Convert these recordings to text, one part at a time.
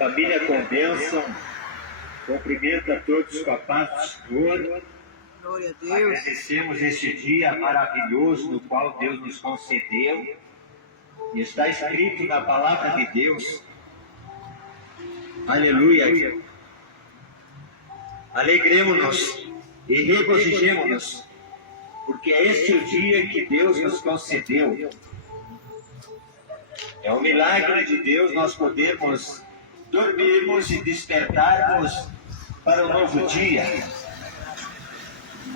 Família com bênção, cumprimento a todos com a paz do Senhor. Glória a Deus. Agradecemos este dia maravilhoso no qual Deus nos concedeu. E está escrito na palavra de Deus. Aleluia. Alegremos-nos e regozijemos-nos, porque este é o dia que Deus nos concedeu. É um milagre de Deus nós podermos dormirmos e despertarmos para um novo dia.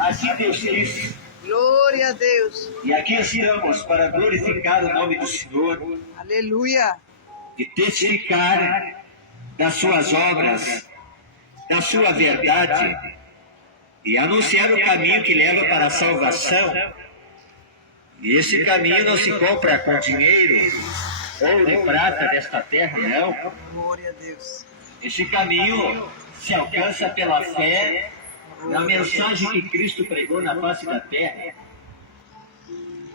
Assim Deus quis. Glória a Deus. E aqui estamos para glorificar o nome do Senhor. Aleluia. E testificar das suas obras, da sua verdade, e anunciar o caminho que leva para a salvação. E esse caminho não se compra com dinheiro, ouro e prata desta terra, não. Glória a Deus. Esse caminho se alcança pela fé na mensagem que Cristo pregou na face da terra.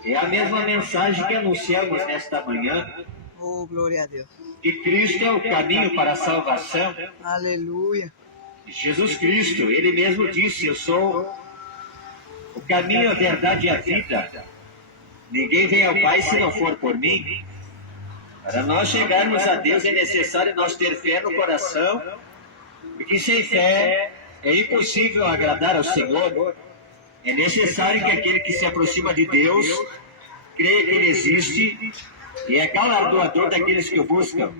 É a mesma mensagem que anunciamos nesta manhã, Oh, glória a Deus. que Cristo é o caminho para a salvação. Aleluia. E Jesus Cristo, Ele mesmo disse: eu sou o caminho, a verdade e a vida. Ninguém vem ao Pai se não for por mim. Para nós chegarmos a Deus é necessário nós ter fé no coração, porque sem fé é impossível agradar ao Senhor. É necessário que aquele que se aproxima de Deus creia que Ele existe e é galardoador daqueles que o buscam.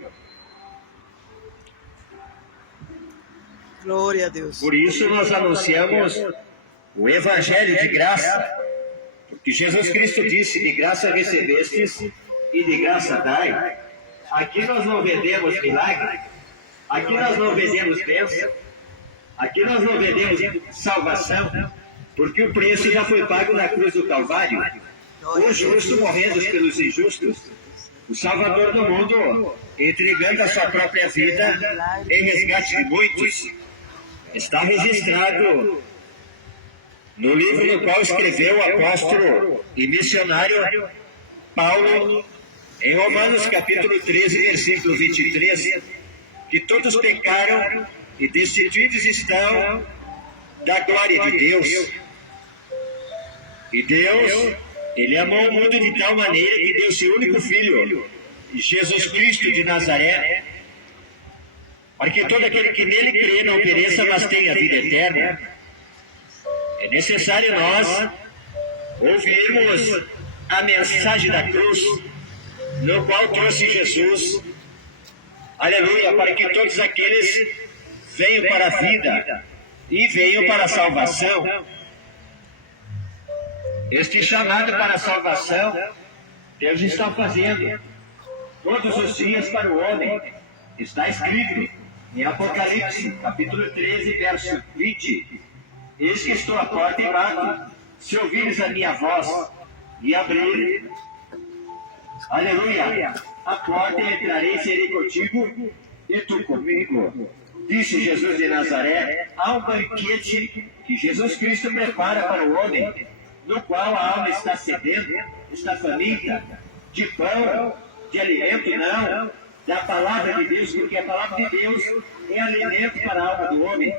Glória a Deus. Por isso nós anunciamos o Evangelho de graça, porque Jesus Cristo disse: de graça recebestes e de graça dai. Aqui nós não vendemos milagre, aqui nós não vendemos bênção, aqui nós não vendemos salvação, porque o preço já foi pago na cruz do Calvário. O justo morrendo pelos injustos, o Salvador do mundo entregando a sua própria vida em resgate de muitos. Está registrado no livro no qual escreveu o apóstolo e missionário Paulo, em Romanos capítulo 13, versículo 23, que todos pecaram e destituídos estão da glória de Deus. E Deus, Ele amou o mundo de tal maneira que deu seu único Filho, Jesus Cristo de Nazaré, para que todo aquele que nele crê não pereça, mas tenha vida eterna. É necessário nós ouvirmos a mensagem da cruz, no qual trouxe Jesus, aleluia, para que todos aqueles venham para a vida e venham para a salvação. Este chamado para a salvação, Deus está fazendo todos os dias para o homem. Está escrito em Apocalipse, capítulo 13, verso 20: eis que estou à porta e bato, se ouvires a minha voz e abrir, aleluia, a porta, entrarei e serei contigo e tu comigo. Disse Jesus de Nazaré. Há um banquete que Jesus Cristo prepara para o homem, no qual a alma está sedenta, está faminta de pão, de alimento, não, da palavra de Deus, porque a palavra de Deus é alimento para a alma do homem.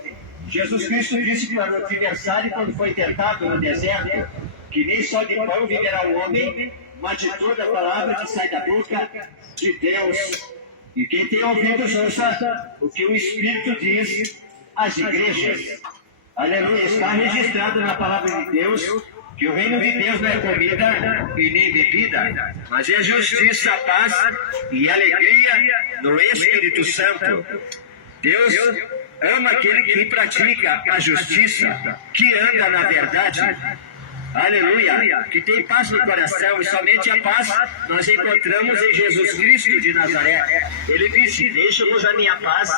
Jesus Cristo disse para o adversário, quando foi tentado no deserto, que nem só de pão viverá o homem, mas de toda a palavra que sai da boca de Deus. E quem tem ouvidos, ouça o que o Espírito diz às igrejas. Aleluia, está registrado na palavra de Deus que o reino de Deus não é comida e nem bebida, mas é justiça, paz e alegria no Espírito Santo. Deus ama aquele que pratica a justiça, que anda na verdade. Aleluia, que tem paz no coração, e somente a paz nós encontramos em Jesus Cristo de Nazaré. Ele disse: deixa-vos a minha paz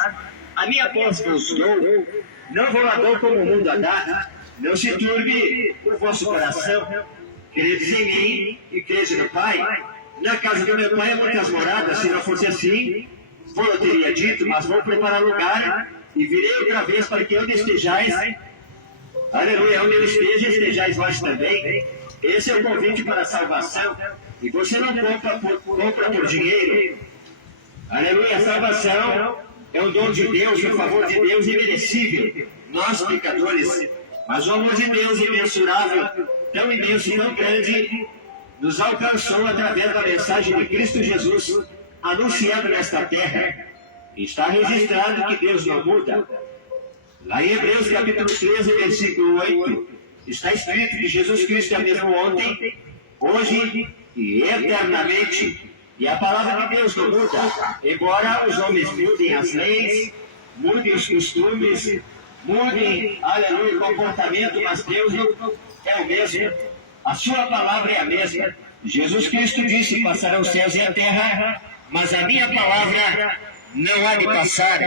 vos dou, não vou a dou como o mundo a dá. Não se turbe o vosso coração, credes em mim e credes no Pai. Na casa do meu Pai há muitas moradas, se não fosse assim, eu teria dito, mas vou preparar lugar e virei outra vez para que onde estejais, aleluia, onde eu esteja, estejais vós também. Esse é o convite para a salvação, e você não compra por dinheiro. Aleluia, a salvação É um dom de Deus, um favor de Deus imerecível. Nós, pecadores, mas o amor de Deus imensurável, tão imenso e tão grande, nos alcançou através da mensagem de Cristo Jesus, anunciado nesta terra. Está registrado que Deus não muda. Lá em Hebreus capítulo 13, versículo 8, está escrito que Jesus Cristo é mesmo ontem, hoje e eternamente. E a palavra de Deus não muda. Embora os homens mudem as leis, mudem os costumes, mudem, aleluia, o comportamento, mas Deus não é o mesmo. A sua palavra é a mesma. Jesus Cristo disse: passarão os céus e a terra, mas a minha palavra não há de passar.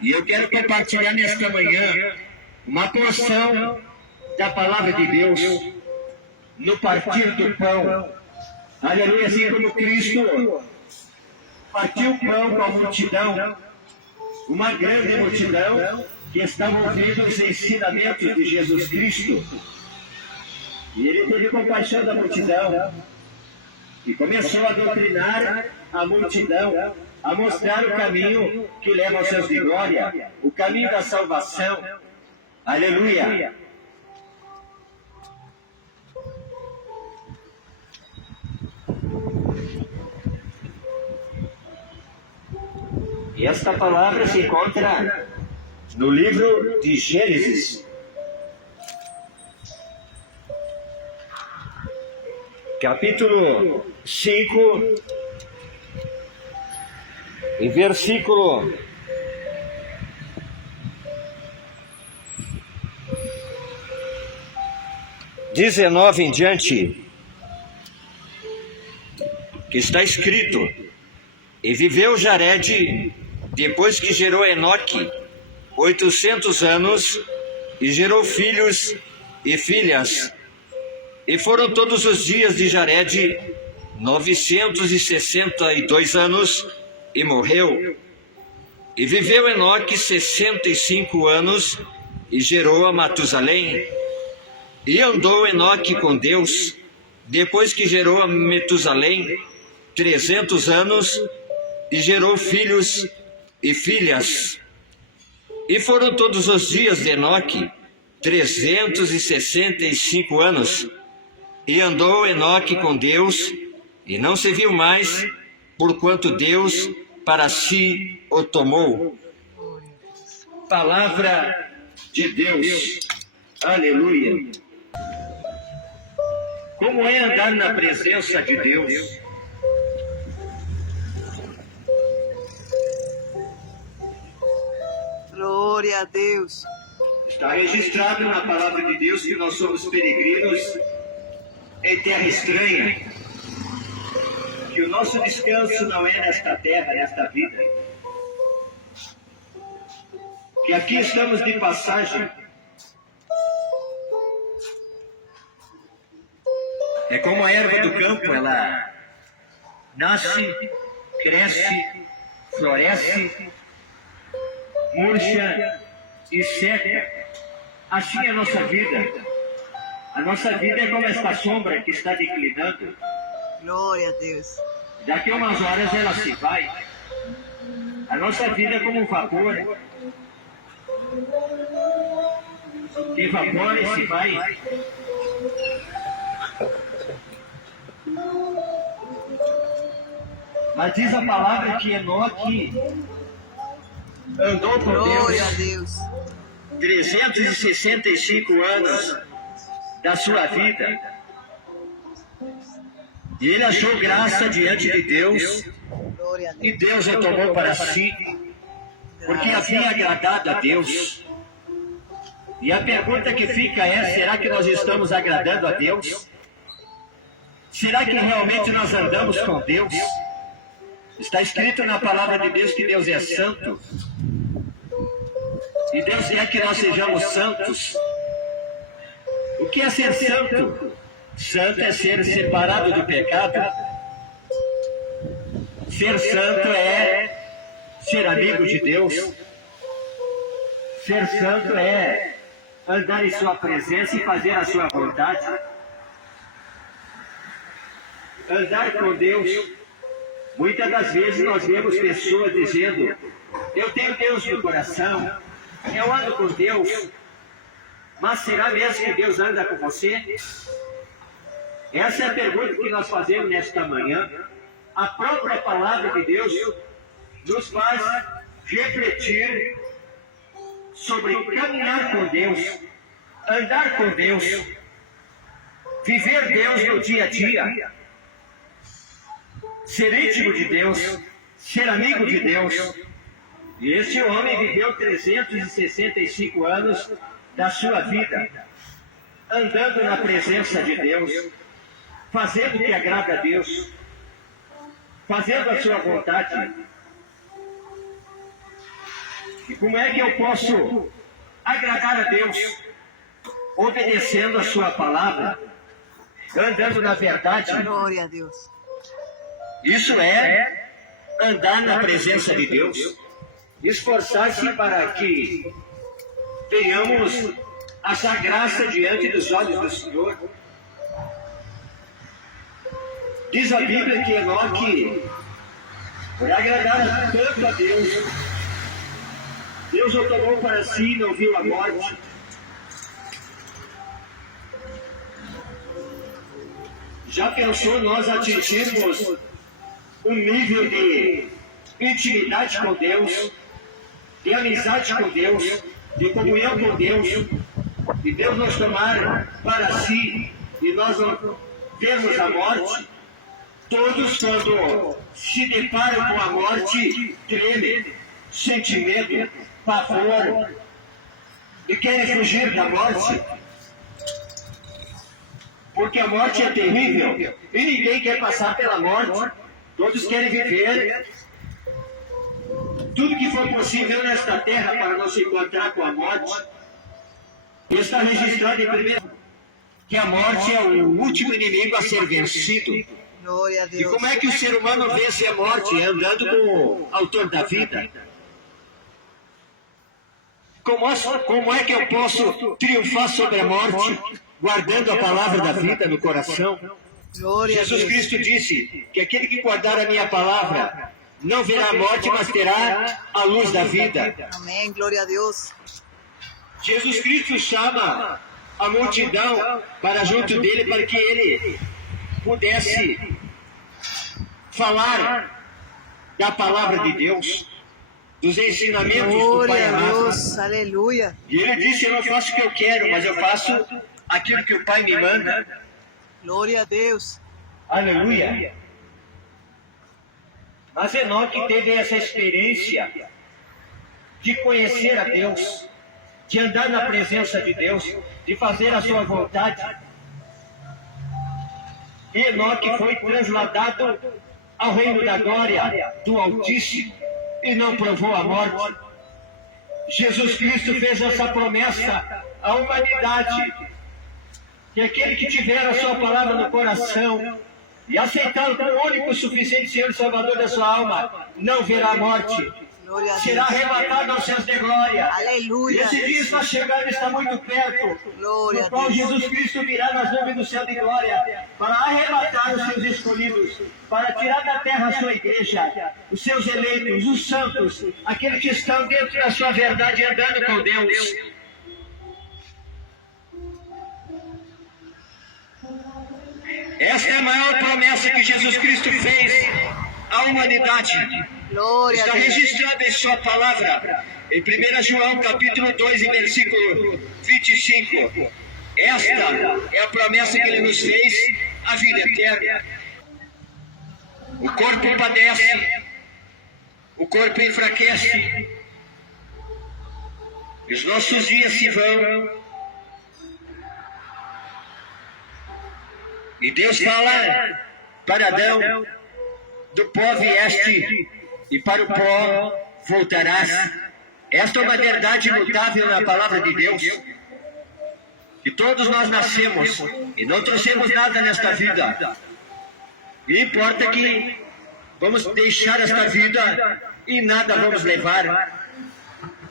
E eu quero compartilhar nesta manhã uma porção da palavra de Deus no partir do pão. Aleluia, assim como Cristo partiu o pão com a multidão, uma grande multidão que estava ouvindo os ensinamentos de Jesus Cristo. E ele teve compaixão da multidão e começou a doutrinar a multidão, a mostrar o caminho que leva aos céus de glória, o caminho da salvação. Aleluia! E esta palavra se encontra no livro de Gênesis, capítulo 5, em versículo 19 em diante, que está escrito: e viveu Jared, depois que gerou Enoque, 800 anos, e gerou filhos e filhas. E foram todos os dias de Jared 962 anos, e morreu. E viveu Enoque 65 anos, e gerou a Matusalém. E andou Enoque com Deus, depois que gerou a Metusalém, 300 anos, e gerou filhos e filhas. E foram todos os dias de Enoque 365 anos. E andou Enoque com Deus, e não se viu mais, porquanto Deus para si o tomou. Palavra de Deus. Aleluia. Como é andar na presença de Deus? Glória a Deus. Está registrado na palavra de Deus que nós somos peregrinos em terra estranha, que o nosso descanso não é nesta terra, nesta vida, que aqui estamos de passagem. É como a erva do campo, ela nasce, cresce, floresce, murcha e seca. Assim é a nossa vida. A nossa vida é como esta sombra que está declinando. Glória a Deus. Daqui a umas horas ela se vai. A nossa vida é como um vapor que evapora e se vai. Mas diz a palavra que Enoque andou com Glória a Deus Deus. 365 anos da sua vida. E ele achou graça diante de Deus, Glória a e Deus. Deus o tomou para si, porque havia agradado a Deus. E a pergunta que fica é: será que nós estamos agradando a Deus? Será que realmente nós andamos com Deus? Está escrito na palavra de Deus que Deus é santo, e Deus quer que nós sejamos santos. O que é ser santo? Santo é ser separado do pecado. Ser santo é ser amigo de Deus. Ser santo é andar em sua presença e fazer a sua vontade. Andar com Deus. Muitas das vezes nós vemos pessoas dizendo: Eu tenho Deus no coração, eu ando com Deus, mas será mesmo que Deus anda com você? Essa é a pergunta que nós fazemos nesta manhã. A própria palavra de Deus nos faz refletir sobre caminhar com Deus, andar com Deus, viver Deus no dia a dia, ser íntimo de Deus, ser amigo de Deus. E este homem viveu 365 anos da sua vida, andando na presença de Deus, fazendo o que agrada a Deus, fazendo a sua vontade. E como é que eu posso agradar a Deus? Obedecendo a sua palavra, andando na verdade. Glória a Deus. Isso é andar na presença de Deus, esforçar-se para que tenhamos essa graça diante dos olhos do Senhor. Diz a Bíblia que Enoque, por agradar tanto a Deus, Deus o tomou para si e não viu a morte. Já pensou nós atingirmos um nível de intimidade com Deus, de amizade com Deus, de comunhão com Deus, e Deus nos tomar para si e nós não vermos a morte? Todos, quando se deparam com a morte, tremem, sentem medo, pavor, e querem fugir da morte. Porque a morte é terrível e ninguém quer passar pela morte. Todos querem viver tudo que for possível nesta terra para não se encontrar com a morte. Está registrado em primeiro que a morte é o último inimigo a ser vencido. Glória a E Deus. como é que o ser humano vence a morte? Andando com o autor da vida. Como é que eu posso triunfar sobre a morte? Guardando a palavra da vida no coração. Glória a Jesus Deus. Cristo disse que aquele que guardar a minha palavra não verá a morte, mas terá a luz da vida. Amém. Glória a Deus. Jesus Cristo chama a multidão para junto dele para que ele pudesse falar da palavra de Deus, dos ensinamentos do Pai Glória a amado. Deus. Aleluia. E ele disse: eu não faço o que eu quero, mas eu faço aquilo que o Pai me manda. Glória a Deus. Aleluia. Mas Enoque teve essa experiência de conhecer a Deus, de andar na presença de Deus, de fazer a sua vontade. E Enoque foi trasladado ao reino da glória do Altíssimo e não provou a morte. Jesus Cristo fez essa promessa à humanidade, que aquele que tiver a sua palavra no coração e aceitá-lo como o único suficiente Senhor e Salvador da sua alma, não verá a morte, Glória a será Deus. arrebatado aos céus de glória. E Aleluia. esse dia está chegando, está muito perto, Glória no a qual Deus. Jesus Cristo virá nas nuvens do céu de glória para arrebatar os seus escolhidos, para tirar da terra a sua igreja, os seus eleitos, os santos, aqueles que estão dentro da sua verdade andando com Deus. Esta é a maior promessa que Jesus Cristo fez à humanidade. Glória a Está Deus. registrado em sua palavra, em 1 João capítulo 2, e versículo 25. Esta é a promessa que ele nos fez, a vida eterna. O corpo padece, o corpo enfraquece, os nossos dias se vão. E Deus fala para Adão: do pó vieste e para o pó voltarás. Esta é uma verdade imutável na palavra de Deus. Que todos nós nascemos e não trouxemos nada nesta vida. E importa que vamos deixar esta vida e nada vamos levar,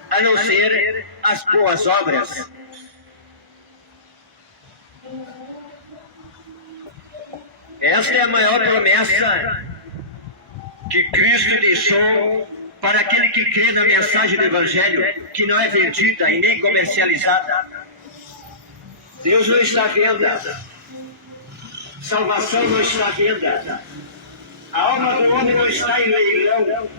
a não ser as boas obras. Esta é a maior promessa que Cristo deixou para aquele que crê na mensagem do Evangelho, que não é vendida e nem comercializada. Deus não está à venda. Salvação não está à venda. A alma do homem não está em leilão,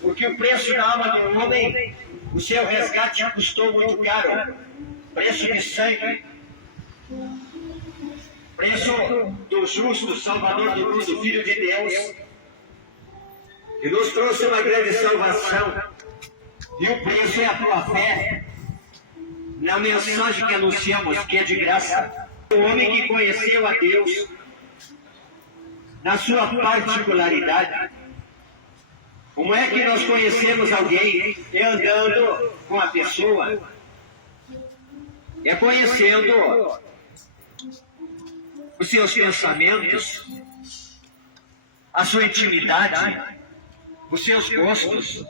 porque o preço da alma do homem, o seu resgate custou muito caro. Preço de sangue, preço do justo Salvador do mundo, Filho de Deus, que nos trouxe uma grande salvação. E o preço é a tua fé na mensagem que anunciamos, que é de graça. O homem que conheceu a Deus na sua particularidade. Como é que nós conhecemos alguém? É andando com a pessoa. É conhecendo os seus pensamentos, a sua intimidade, os seus gostos.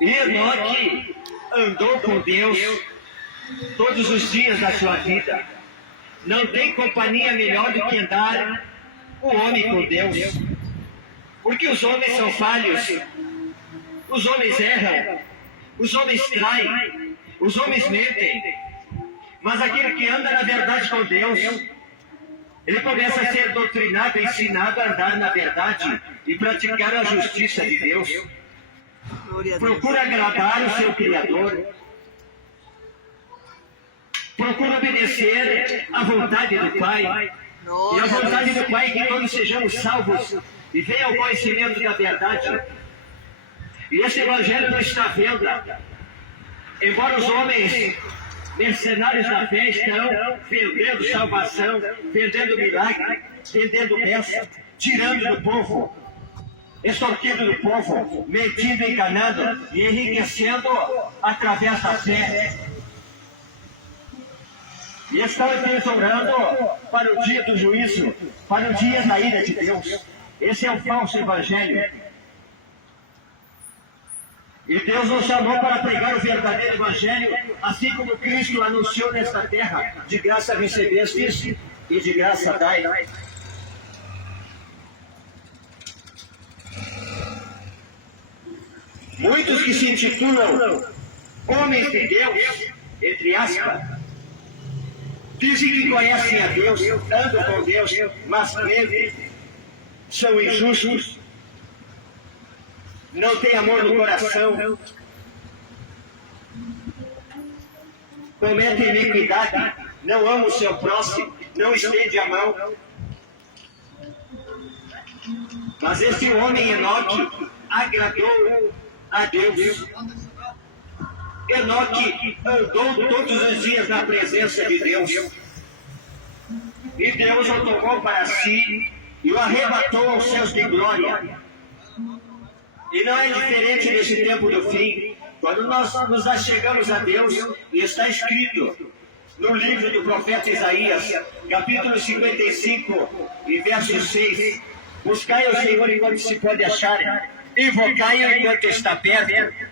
E Enoque andou com Deus todos os dias da sua vida. Não tem companhia melhor do que andar o homem com Deus. Porque os homens são falhos, os homens erram, os homens traem, os homens mentem. Mas aquele que anda na verdade com Deus, ele começa a ser doutrinado, ensinado a andar na verdade e praticar a justiça de Deus. Procura agradar o seu Criador. Procura obedecer à vontade do Pai. E a vontade do Pai é que todos sejamos salvos e venham ao conhecimento da verdade. E esse Evangelho não está à venda. Embora os homens mercenários da fé estão vendendo salvação, vendendo milagre, vendendo bênção, tirando do povo, extorquindo do povo, mentindo, enganando e enriquecendo através da fé. E estão tesourando para o dia do juízo, para o dia da ira de Deus. Esse é o falso evangelho. E Deus nos chamou para pregar o verdadeiro evangelho, assim como Cristo anunciou nesta terra: de graça recebestes e de graça dai. Muitos que se intitulam homens de Deus, entre aspas, dizem que conhecem a Deus, andam com Deus, mas mentem, são injustos, não têm amor no coração, cometem iniquidade, não amam o seu próximo, não estende a mão. Mas esse homem Enoque agradou a Deus. Enoque andou todos os dias na presença de Deus. E Deus o tomou para si e o arrebatou aos céus de glória. E não é diferente nesse tempo do fim, quando nós nos achegamos a Deus, e está escrito no livro do profeta Isaías, capítulo 55, e verso 6, buscai o Senhor enquanto se pode achar, invocai-o enquanto está perto.